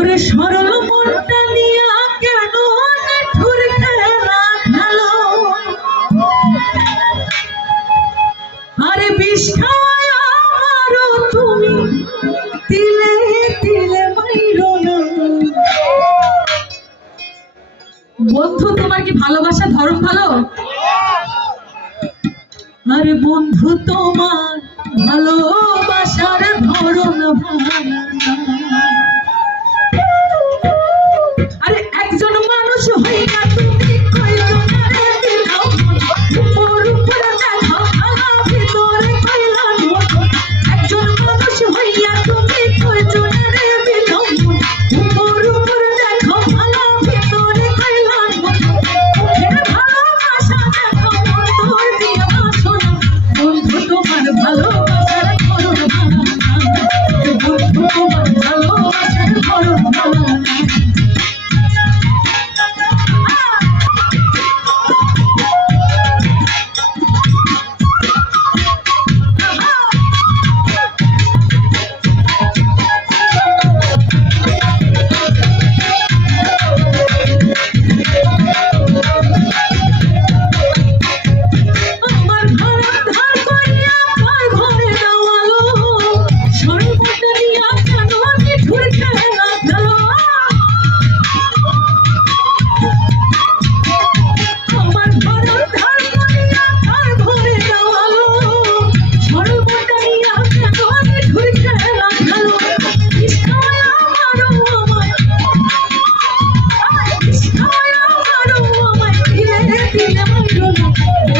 ওরে সরল মনটা নিয়া কেন ঠুর খেলা খেলো? আরে বিষ খাওয়ায় তুমি দিলে দিলে মাইরো না। বন্ধু, তোমার কি ভালোবাসা ধরন ভালো? আরে বন্ধু, তোমার ভালোবাসার ধরন ভালো Não, Oh,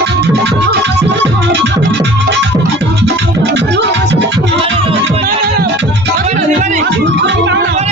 Thank you.